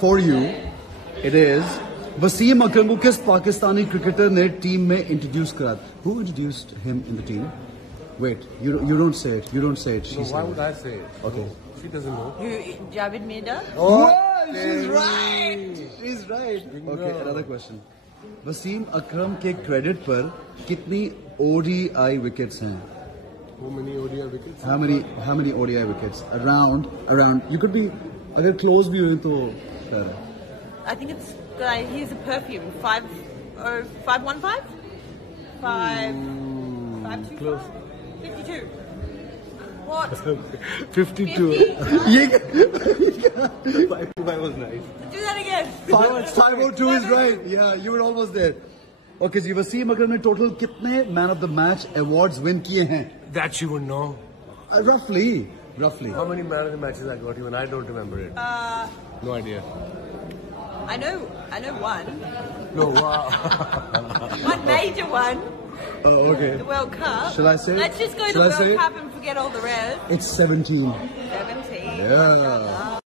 for you. It is Waseem Akram को किस Pakistani cricketer ने टीम में इंट्रोड्यूस करा? Who introduced him in the team? Wait, you don't say it. You don't say it. No, why would I say it? Okay. She doesn't know. Javid Mida? Oh, she's right. She's right. Okay, another question. Waseem Akram के credit पर कितनी ODI wickets हैं? How many ODI wickets? How many ODI wickets? Around. You could be अगर close भी हुए तो क्या है? I think it's here's a perfume. 515? 525? Close. 52. What? 52. 55 was nice. Do that again. 502 is right. Yeah, you were almost there. Okay, जी वसीम अकरम ने total कितने Man of the Match awards win किए हैं? That you would know. Roughly. How many Man of the Matches I got? Even I don't remember it. No idea. I know one. No, wow. One major one. Oh, okay. The World Cup. Shall I say it? Let's just go to Shall the I say World it? Cup and forget all the rest. It's 17. 17. Yeah.